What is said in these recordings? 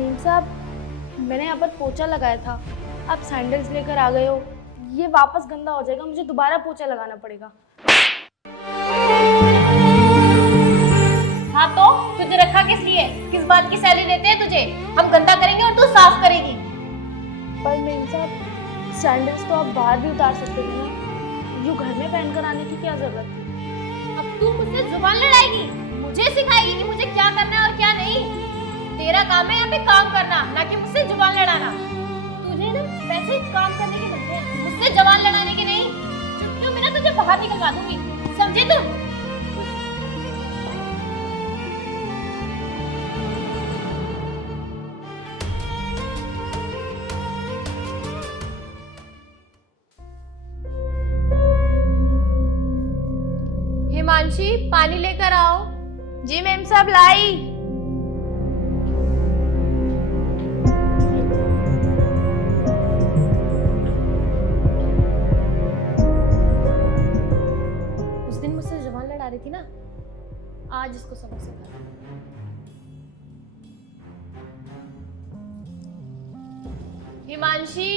Ma'am साहब, मैंने यहाँ पर पोछा लगाया था, आप सैंडल्स लेकर आ गए हो। ये वापस गंदा हो जाएगा, मुझे दोबारा पोछा लगाना पड़ेगा। हाँ तो तुझे रखा किस लिए? किस बात की सैलरी देते हैं तुझे? हम गंदा करेंगे और तू साफ करेगी। पर मेम साहब, सैंडल्स तो आप बाहर भी उतार सकते थे ना, यूँ घर में पहनकर आने की क्या जरूरत थी? अब तू मुझसे जुबान लड़ाएगी, मुझे सिखाएगी कि मुझे क्या करना है और क्या नहीं। तेरा काम है यहाँ पे काम करना, ना कि मुझसे जुबान लड़ाना। तुझे ना पैसे काम करने के मिलते हैं, मुझसे जुबान लड़ाने के नहीं। चुप मैं ना तुझे बाहर निकलवा दूंगी, समझी तू? हिमांशी, पानी लेकर आओ। जी मेम साहब, लाई। उस दिन मुझसे जुबान लड़ा रही थी ना, आज इसको सबक सिखा। हिमांशी।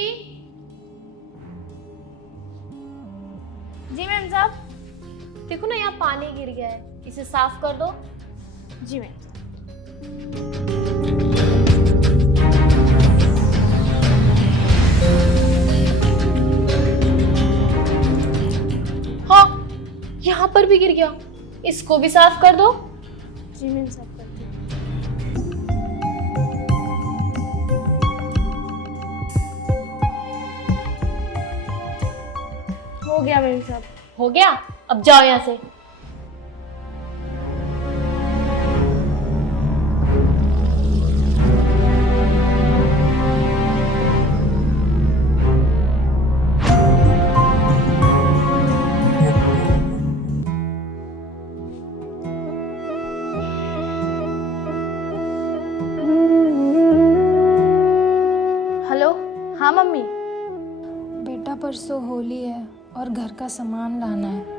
जी मेम साहब। देखो ना यहाँ पानी गिर गया है, इसे साफ कर दो। जी मैम साहब। हाँ, यहाँ पर भी गिर गया, इसको भी साफ कर दो। जी मैम साहब, करती हूँ। हो गया मैम साहब। हो गया, अब जाओ यहाँ से। हेलो, हाँ मम्मी। बेटा परसों होली है और घर का सामान लाना है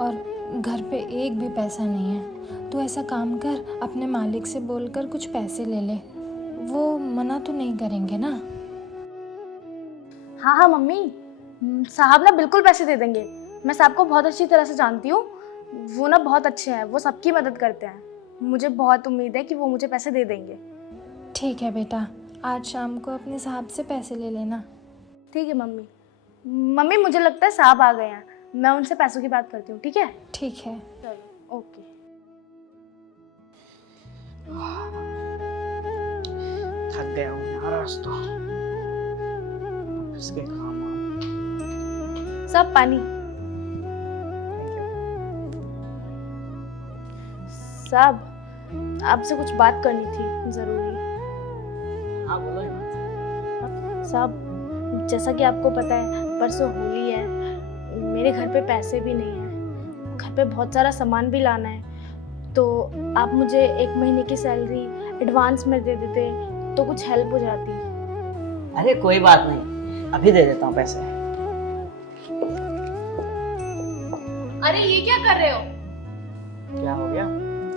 और घर पे एक भी पैसा नहीं है। तू ऐसा काम कर, अपने मालिक से बोलकर कुछ पैसे ले ले, वो मना तो नहीं करेंगे ना? हाँ हाँ मम्मी, साहब ना बिल्कुल पैसे दे देंगे। मैं साहब को बहुत अच्छी तरह से जानती हूँ, वो ना बहुत अच्छे हैं, वो सबकी मदद करते हैं। मुझे बहुत उम्मीद है कि वो मुझे पैसे दे देंगे। ठीक है बेटा, आज शाम को अपने साहब से पैसे ले लेना। ठीक है मम्मी। मम्मी मुझे लगता है साहब आ गए हैं, मैं उनसे पैसों की बात करती हूँ। ठीक है? ठीक है। चलो, ओके। थक गया हूँ यार आज तो। इसके काम सब पानी। साहब, आपसे कुछ बात करनी थी जरूरी। हाँ बोलो साहब, जैसा कि आपको पता है परसों होली है, मेरे घर पे पैसे भी नहीं हैं, घर पे बहुत सारा सामान भी लाना है, तो आप मुझे 1 महीने की सैलरी एडवांस में दे देते तो कुछ हेल्प हो जाती। अरे कोई बात नहीं, अभी दे देता हूँ पैसे। अरे ये क्या कर रहे हो? क्या हो गया?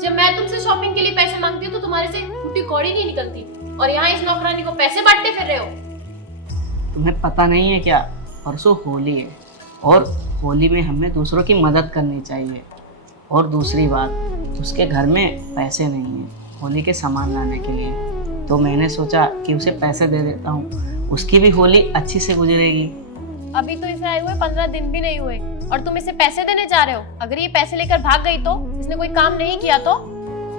जब मैं तुमसे शॉपिंग के लिए पैसे मांगती हूँ तो तुम्हारे से फूटी कौड़ी नहीं निकलती, और यहाँ इस नौकरानी को पैसे बांटते फिर रहे हो। तुम्हें पता नहीं है क्या, परसों होली है और होली में हमें दूसरों की मदद करनी चाहिए। और दूसरी बात, उसके घर में पैसे नहीं हैं होली के सामान लाने के लिए, तो मैंने सोचा कि उसे पैसे दे देता हूँ, उसकी भी होली अच्छी से गुजरेगी। अभी तो इसे आए हुए 15 दिन भी नहीं हुए और तुम इसे पैसे देने जा रहे हो। अगर ये पैसे लेकर भाग गई तो, इसने कोई काम नहीं किया तो?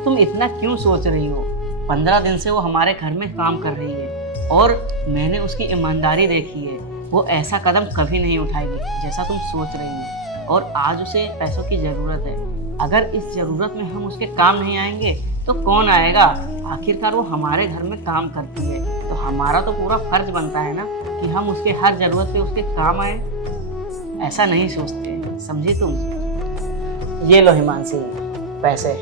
तुम इतना क्यों सोच रही हो? 15 दिन से वो हमारे घर में काम कर रही है और मैंने उसकी ईमानदारी देखी है। वो ऐसा कदम कभी नहीं उठाएगी जैसा तुम सोच रही हो, और आज उसे पैसों की ज़रूरत है। अगर इस ज़रूरत में हम उसके काम नहीं आएंगे तो कौन आएगा? आखिरकार वो हमारे घर में काम करती है, तो हमारा तो पूरा फर्ज बनता है ना कि हम उसके हर ज़रूरत पे उसके काम आए। ऐसा नहीं सोचते, समझी तुम? ये लो हिमांशी पैसे,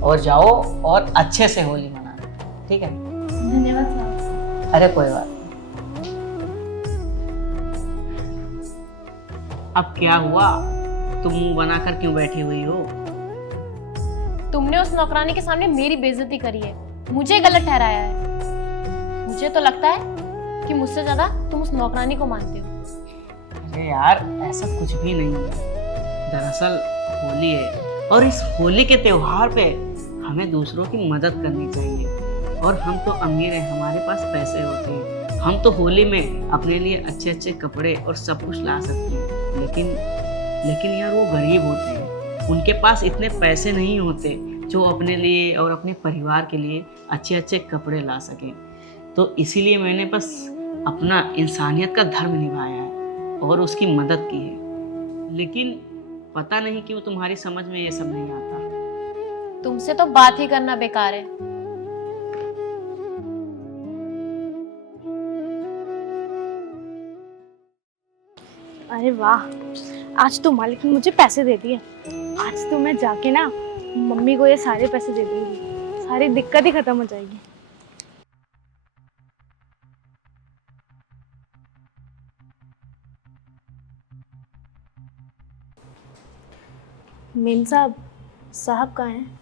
और जाओ और अच्छे से होली मनाना, ठीक है? धन्यवाद साहब। अरे कोई बात नहीं। अब क्या हुआ? तुम मुंह बनाकर क्यों बैठी हुई हो? तुमने उस नौकरानी के सामने मेरी बेइज्जती करी है, मुझे गलत ठहराया है। मुझे तो लगता है कि मुझसे ज्यादा तुम उस नौकरानी को मानते हो। अरे यार ऐसा कुछ भी नहीं है। दरअसल होली है और इस होली के त्योहार पे हमें दूसरों की मदद करनी चाहिए। और हम तो अमीर हैं, हमारे पास पैसे होते हैं, हम तो होली में अपने लिए अच्छे अच्छे कपड़े और सब कुछ ला सकते हैं। लेकिन यार वो गरीब होते हैं, उनके पास इतने पैसे नहीं होते जो अपने लिए और अपने परिवार के लिए अच्छे अच्छे कपड़े ला सकें। तो इसीलिए मैंने बस अपना इंसानियत का धर्म निभाया है और उसकी मदद की है। लेकिन पता नहीं क्यों तुम्हारी समझ में ये सब नहीं आता। तुमसे तो बात ही करना बेकार है। अरे वाह, आज तो मालिक ने मुझे पैसे दे दिए। आज तो मैं जाके ना मम्मी को ये सारे पैसे दे दूंगी, सारी दिक्कत ही खत्म हो जाएगी। मेम साहब कहाँ हैं?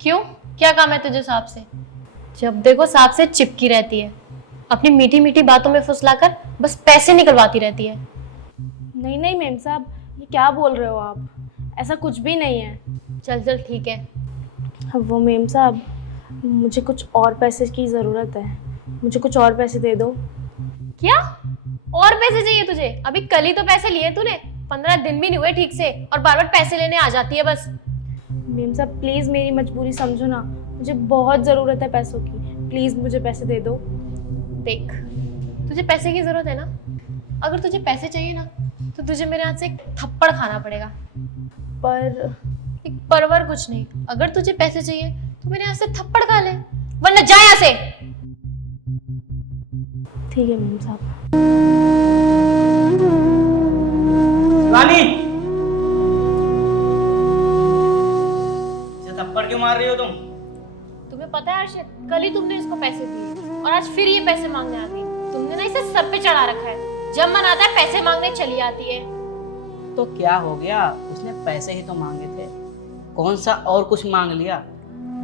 क्यों, क्या काम है तुझे साहब से? जब देखो साहब से चिपकी रहती है, अपनी मीठी मीठी बातों में फुसलाकर बस पैसे निकलवाती रहती है। नहीं नहीं मेम साहब, ये क्या बोल रहे हो आप? ऐसा कुछ भी नहीं है। चल चल ठीक है। वो मेम साहब, मुझे कुछ और पैसे की ज़रूरत है, मुझे कुछ और पैसे दे दो। क्या और पैसे चाहिए तुझे? अभी कल ही तो पैसे लिए तूने, 15 दिन भी नहीं हुए ठीक से और बार बार पैसे लेने आ जाती है बस। मेम साहब प्लीज़ मेरी मजबूरी समझो ना, मुझे बहुत ज़रूरत है पैसों की, प्लीज़ मुझे पैसे दे दो। देख, तुझे पैसे की जरूरत है ना, अगर तुझे पैसे चाहिए ना तो तुझे मेरे हाथ से एक थप्पड़ खाना पड़ेगा। पर एक परवर कुछ नहीं, अगर तुझे पैसे चाहिए तो मेरे हाथ से थप्पड़ खा ले, वरना जा यहाँ से। ठीक है मेम साहब। रानी, इसे थप्पड़ क्यों मार रही हो तुम? तुम्हें पता है अर्शद, कल ही तुमने इसको पैसे दिए और आज फिर ये पैसे मांगने आती है। तुमने ना इसे सर पे चढ़ा रखा है, जब मन आता है पैसे मांगने चली आती है। तो क्या हो गया, उसने पैसे ही तो मांगे थे, कौन सा और कुछ मांग लिया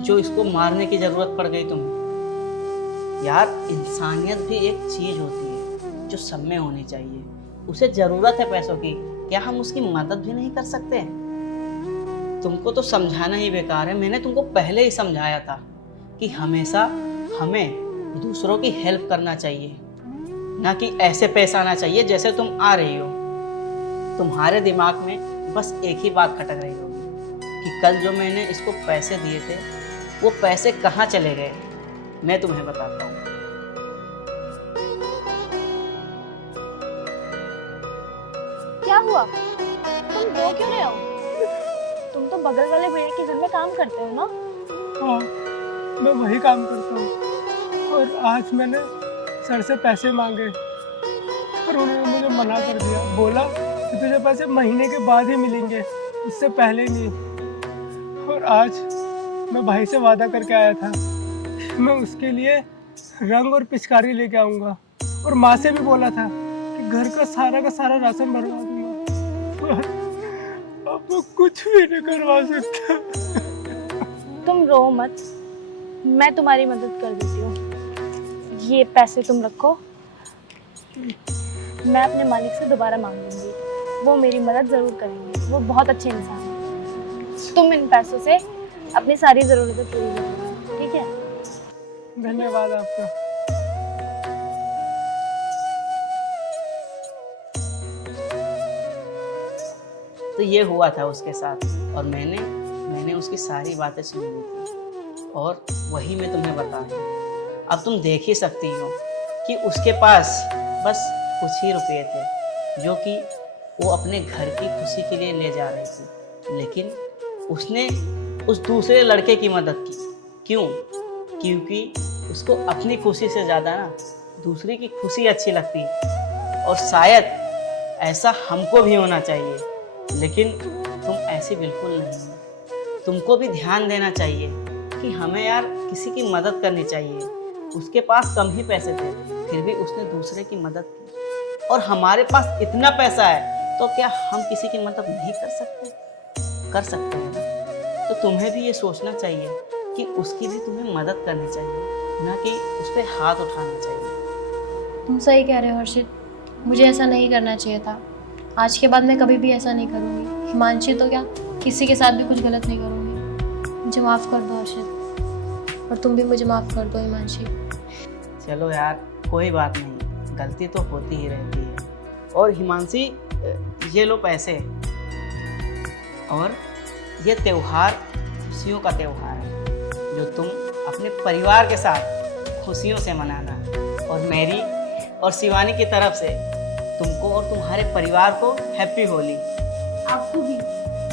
जो इसको मारने की जरूरत पड़ गई तुम्हें? यार इंसानियत भी एक चीज होती है जो सब में होनी चाहिए। उसे जरूरत है पैसों की, क्या हम उसकी मदद भी नहीं कर सकते? तुमको तो समझाना ही बेकार है। मैंने तुमको पहले ही समझाया था कि हमेशा हमें दूसरों की हेल्प करना चाहिए, ना कि ऐसे पेश आना चाहिए जैसे तुम आ रही हो। तुम्हारे दिमाग में बस एक ही बात खटक रही होगी कि कल जो मैंने इसको पैसे दिए थे वो पैसे कहाँ चले गए। मैं तुम्हें बताता हूँ। क्या हुआ? तुम रो क्यों रहे हो? तुम तो बगल वाले भैया के घर में काम करते हो ना? हाँ, मैं वही काम करता हूँ। और आज मैंने सर से पैसे मांगे और उन्होंने मुझे मना कर दिया, बोला कि तुझे पैसे महीने के बाद ही मिलेंगे, उससे पहले नहीं। और आज मैं भाई से वादा करके आया था, मैं उसके लिए रंग और पिचकारी लेके आऊँगा, और माँ से भी बोला था कि घर का सारा राशन भरवा दूंगा। पर अब मैं कुछ भी नहीं करवा सकता। तुम रो मत, मैं तुम्हारी मदद कर देती हूँ। ये पैसे तुम रखो, मैं अपने मालिक से दोबारा मांग लूँगी, वो मेरी मदद ज़रूर करेंगे, वो बहुत अच्छे इंसान हैं। तुम इन पैसों से अपनी सारी ज़रूरतें पूरी करो, ठीक है? धन्यवाद आपका। तो ये हुआ था उसके साथ, और मैंने उसकी सारी बातें सुन ली थी, और वही मैं तुम्हें बता रही हूँ। अब तुम देख ही सकती हो कि उसके पास बस कुछ ही रुपए थे जो कि वो अपने घर की खुशी के लिए ले जा रही थी, लेकिन उसने उस दूसरे लड़के की मदद की। क्यों? क्योंकि उसको अपनी खुशी से ज़्यादा ना दूसरे की खुशी अच्छी लगती है, और शायद ऐसा हमको भी होना चाहिए। लेकिन तुम ऐसी बिल्कुल नहीं हो। तुमको भी ध्यान देना चाहिए कि हमें यार किसी की मदद करनी चाहिए। उसके पास कम ही पैसे थे, फिर भी उसने दूसरे की मदद की, और हमारे पास इतना पैसा है तो क्या हम किसी की मदद नहीं कर सकते? कर सकते हैं ना। तो तुम्हें भी ये सोचना चाहिए कि उसकी भी तुम्हें मदद करनी चाहिए। ना कि उस पर हाथ उठाना चाहिए। तुम सही कह रहे हो हर्षित, मुझे ऐसा नहीं करना चाहिए था। आज के बाद मैं कभी भी ऐसा नहीं करूँगी। हिमांशी तो क्या, किसी के साथ भी कुछ गलत नहीं करूँगी। मुझे माफ़ कर दो हर्षित, और तुम भी मुझे माफ़ कर दो हिमांशी। चलो यार, कोई बात नहीं, गलती तो होती ही रहती है। और हिमांशी, ये लो पैसे, और ये त्योहार खुशियों का त्योहार है जो तुम अपने परिवार के साथ खुशियों से मनाना। और मेरी और शिवानी की तरफ से तुमको और तुम्हारे परिवार को हैप्पी होली। आपको भी,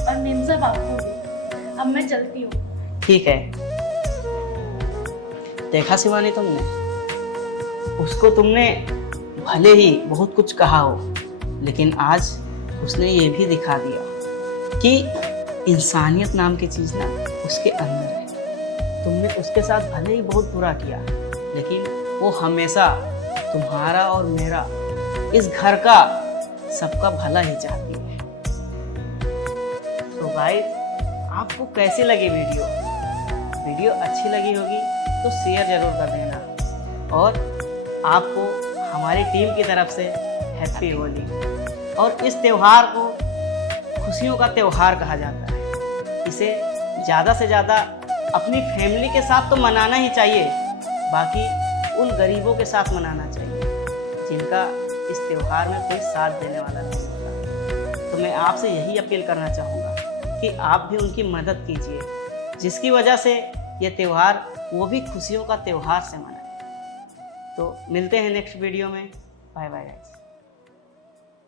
और मेम साहब आपको भी। अब मैं चलती हूँ। ठीक है। देखा शिवानी, तुमने उसको तुमने भले ही बहुत कुछ कहा हो, लेकिन आज उसने ये भी दिखा दिया कि इंसानियत नाम की चीज़ ना उसके अंदर है। तुमने उसके साथ भले ही बहुत बुरा किया, लेकिन वो हमेशा तुम्हारा और मेरा, इस घर का, सबका भला ही चाहती है। तो गाइस, आपको कैसी लगी वीडियो? वीडियो अच्छी लगी होगी तो शेयर जरूर कर देना। और आपको हमारी टीम की तरफ से हैप्पी होली। और इस त्यौहार को खुशियों का त्यौहार कहा जाता है। इसे ज़्यादा से ज़्यादा अपनी फैमिली के साथ तो मनाना ही चाहिए, बाकी उन गरीबों के साथ मनाना चाहिए जिनका इस त्यौहार में कोई साथ देने वाला नहीं होता। तो मैं आपसे यही अपील करना चाहूँगा कि आप भी उनकी मदद कीजिए, जिसकी वजह से ये त्यौहार वो भी खुशियों का त्यौहार से मनाए। तो मिलते हैं नेक्स्ट वीडियो में। Bye bye guys.